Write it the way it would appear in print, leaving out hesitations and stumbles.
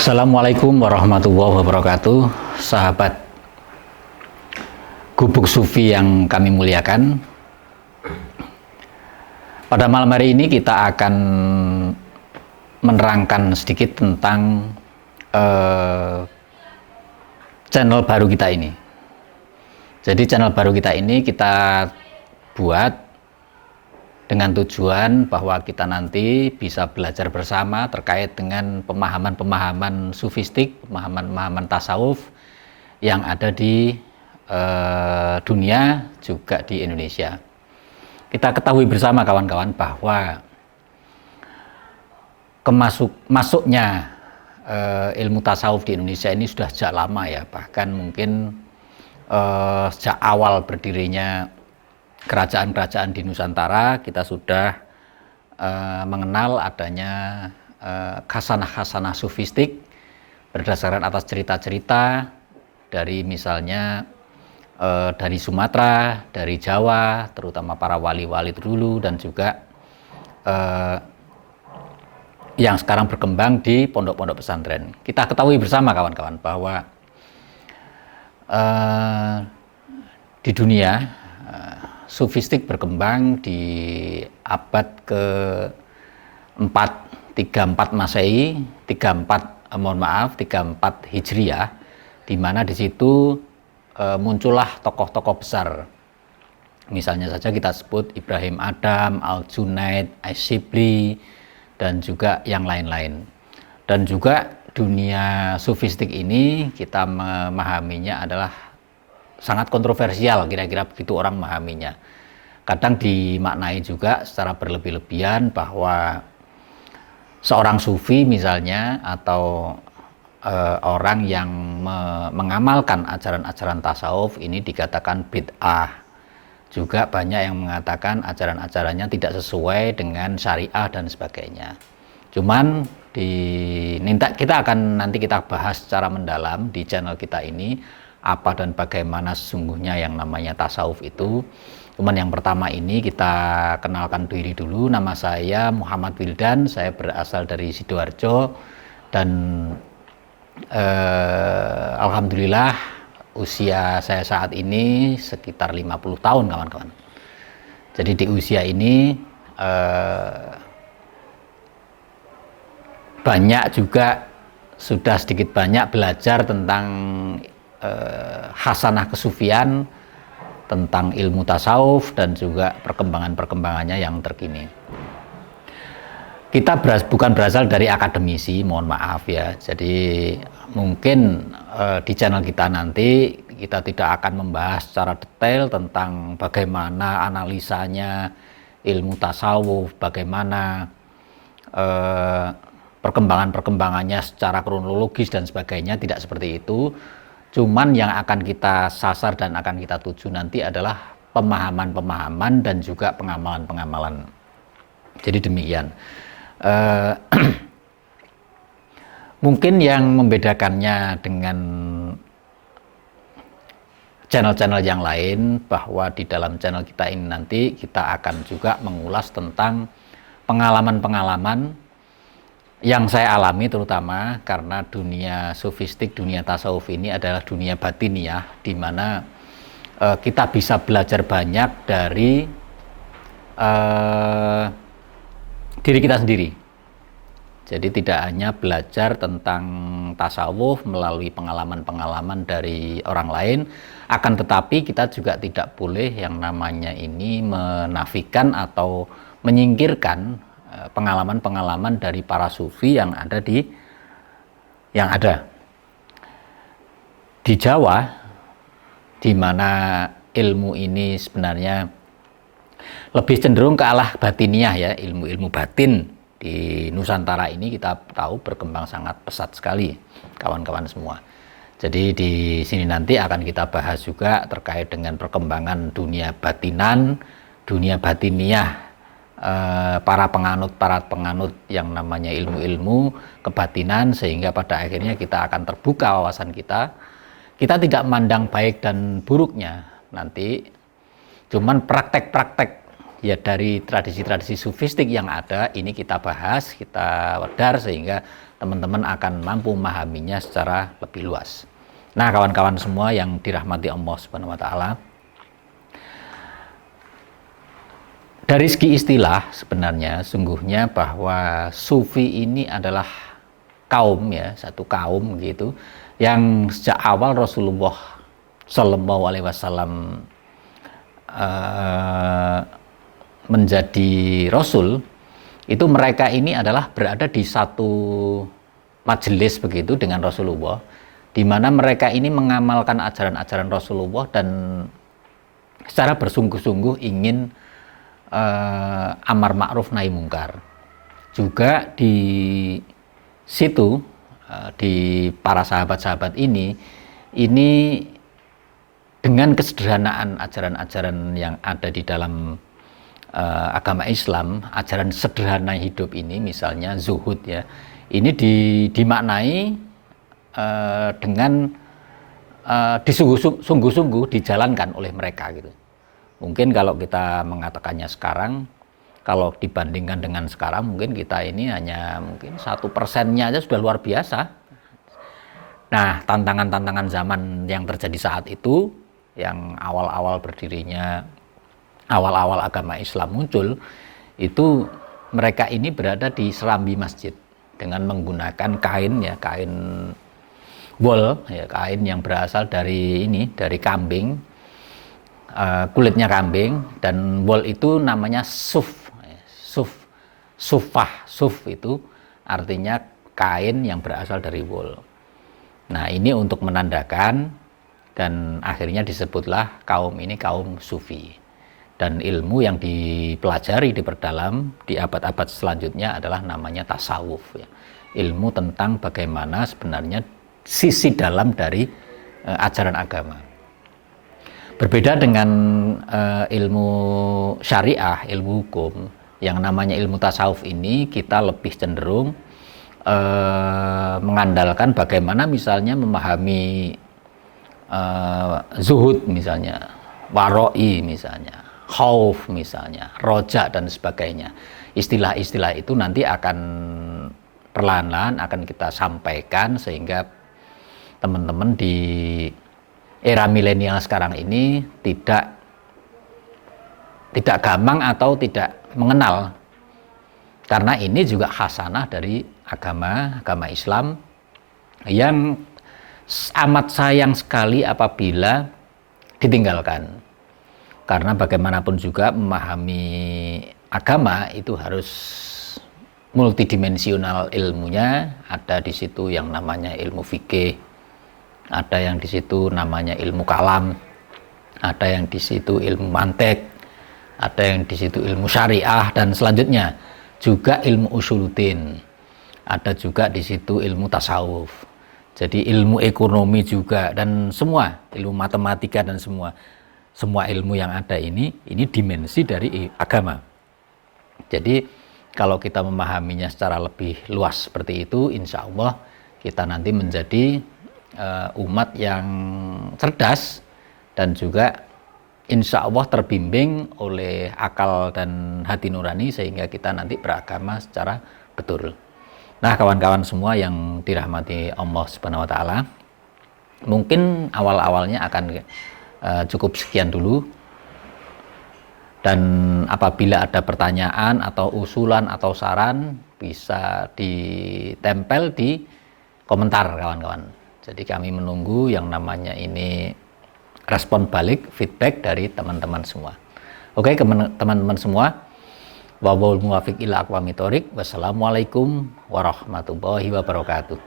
Assalamualaikum warahmatullahi wabarakatuh, sahabat Gubuk Sufi yang kami muliakan. Pada malam hari ini kita akan menerangkan sedikit tentang channel baru kita ini. Jadi channel baru kita ini kita buat dengan tujuan bahwa kita nanti bisa belajar bersama terkait dengan pemahaman-pemahaman sufistik, pemahaman-pemahaman tasawuf yang ada di dunia juga di Indonesia. Kita ketahui bersama kawan-kawan bahwa masuknya ilmu tasawuf di Indonesia ini sudah sejak lama ya, bahkan mungkin sejak awal berdirinya kerajaan-kerajaan di Nusantara kita sudah mengenal adanya khasanah-khasanah sufistik berdasarkan atas cerita-cerita dari misalnya dari Sumatera, dari Jawa, terutama para wali-wali dulu, dan juga yang sekarang berkembang di pondok-pondok pesantren. Kita ketahui bersama kawan-kawan bahwa di dunia sufistik berkembang di abad ke-4, 34 Masehi, 34 Hijriah, di mana di situ muncullah tokoh-tokoh besar. Misalnya saja kita sebut Ibrahim Adam, Al-Junaid, Asyibli, dan juga yang lain-lain. Dan juga dunia sufistik ini kita memahaminya adalah sangat kontroversial, kira-kira begitu orang memahaminya. Kadang dimaknai juga secara berlebih-lebihan bahwa seorang sufi misalnya atau orang yang mengamalkan ajaran-ajaran tasawuf ini dikatakan bid'ah. Juga banyak yang mengatakan ajaran-ajarannya tidak sesuai dengan syariah dan sebagainya. Cuman kita akan nanti kita bahas secara mendalam di channel kita ini apa dan bagaimana sesungguhnya yang namanya tasawuf itu. Cuman yang pertama ini kita kenalkan diri dulu. Nama saya Muhammad Wildan, saya berasal dari Sidoarjo, dan alhamdulillah usia saya saat ini sekitar 50 tahun kawan-kawan. Jadi di usia ini banyak juga sudah sedikit banyak belajar tentang khasanah kesufian, tentang ilmu tasawuf, dan juga perkembangan-perkembangannya yang terkini. Kita bukan berasal dari akademisi, mohon maaf ya. Jadi mungkin di channel kita nanti kita tidak akan membahas secara detail tentang bagaimana analisanya ilmu tasawuf, bagaimana perkembangan-perkembangannya secara kronologis dan sebagainya, tidak seperti itu. Cuman yang akan kita sasar dan akan kita tuju nanti adalah pemahaman-pemahaman dan juga pengamalan-pengamalan. Jadi demikian. Mungkin yang membedakannya dengan channel-channel yang lain, bahwa di dalam channel kita ini nanti kita akan juga mengulas tentang pengalaman-pengalaman yang saya alami, terutama karena dunia sufistik, dunia tasawuf ini adalah dunia batiniah, di mana kita bisa belajar banyak dari diri kita sendiri. Jadi tidak hanya belajar tentang tasawuf melalui pengalaman-pengalaman dari orang lain, akan tetapi kita juga tidak boleh yang namanya ini menafikan atau menyingkirkan pengalaman-pengalaman dari para sufi yang ada di Jawa, di mana ilmu ini sebenarnya lebih cenderung ke arah batiniah ya. Ilmu-ilmu batin di Nusantara ini kita tahu berkembang sangat pesat sekali kawan-kawan semua. Jadi di sini nanti akan kita bahas juga terkait dengan perkembangan dunia batinan, dunia batiniah, para penganut yang namanya ilmu-ilmu kebatinan, sehingga pada akhirnya kita akan terbuka wawasan kita. Kita tidak memandang baik dan buruknya nanti, cuman praktek-praktek ya dari tradisi-tradisi sufistik yang ada ini kita bahas, kita wedar, sehingga teman-teman akan mampu memahaminya secara lebih luas. Nah, kawan-kawan semua yang dirahmati Allah Subhanahu wa taala, dari segi istilah sebenarnya sungguhnya bahwa sufi ini adalah kaum, ya, satu kaum gitu, yang sejak awal Rasulullah Shallallahu Alaihi Wasallam menjadi Rasul, itu mereka ini adalah berada di satu majelis begitu dengan Rasulullah, di mana mereka ini mengamalkan ajaran-ajaran Rasulullah dan secara bersungguh-sungguh ingin amar ma'ruf nahi mungkar. Juga di situ, di para sahabat-sahabat ini dengan kesederhanaan ajaran-ajaran yang ada di dalam agama Islam, ajaran sederhana hidup ini, misalnya zuhud, ya, ini dimaknai dengan disungguh-sungguh dijalankan oleh mereka gitu. Mungkin kalau kita mengatakannya sekarang, kalau dibandingkan dengan sekarang, mungkin kita ini hanya mungkin 1%-nya aja sudah luar biasa. Nah, tantangan-tantangan zaman yang terjadi saat itu, yang awal-awal berdirinya, awal-awal agama Islam muncul, itu mereka ini berada di serambi masjid dengan menggunakan kain, ya, kain wol, ya, kain yang berasal dari kambing, kulitnya kambing, dan wol itu namanya sufah. Suf itu artinya kain yang berasal dari wol. Nah, ini untuk menandakan, dan akhirnya disebutlah kaum ini kaum sufi. Dan ilmu yang dipelajari, diperdalam di abad-abad selanjutnya adalah namanya tasawuf, ya. Ilmu tentang bagaimana sebenarnya sisi dalam dari ajaran agama. Berbeda dengan ilmu syariah, ilmu hukum, yang namanya ilmu tasawuf ini kita lebih cenderung mengandalkan bagaimana misalnya memahami zuhud misalnya, waroi misalnya, khauf misalnya, roja dan sebagainya. Istilah-istilah itu nanti akan perlahan-lahan akan kita sampaikan sehingga teman-teman di era milenial sekarang ini tidak gampang atau tidak mengenal, karena ini juga khasanah dari agama Islam yang amat sayang sekali apabila ditinggalkan. Karena bagaimanapun juga memahami agama itu harus multidimensional ilmunya. Ada di situ yang namanya ilmu fikih, ada yang di situ namanya ilmu kalam, ada yang di situ ilmu mantek, ada yang di situ ilmu syariah, dan selanjutnya juga ilmu usuluddin, ada juga di situ ilmu tasawuf. Jadi ilmu ekonomi juga, dan semua ilmu matematika, dan semua ilmu yang ada ini dimensi dari agama. Jadi kalau kita memahaminya secara lebih luas seperti itu, insya Allah kita nanti menjadi umat yang cerdas dan juga insya Allah terbimbing oleh akal dan hati nurani, sehingga kita nanti beragama secara betul. Nah, kawan-kawan semua yang dirahmati Allah Subhanahu wa taala, mungkin awal-awalnya akan cukup sekian dulu, dan apabila ada pertanyaan atau usulan atau saran bisa ditempel di komentar, kawan-kawan. Jadi kami menunggu yang namanya ini respon balik, feedback dari teman-teman semua. Oke, teman-teman semua, wallahul muwaffiq ila aqwamit thoriq. Wassalamualaikum warahmatullahi wabarakatuh.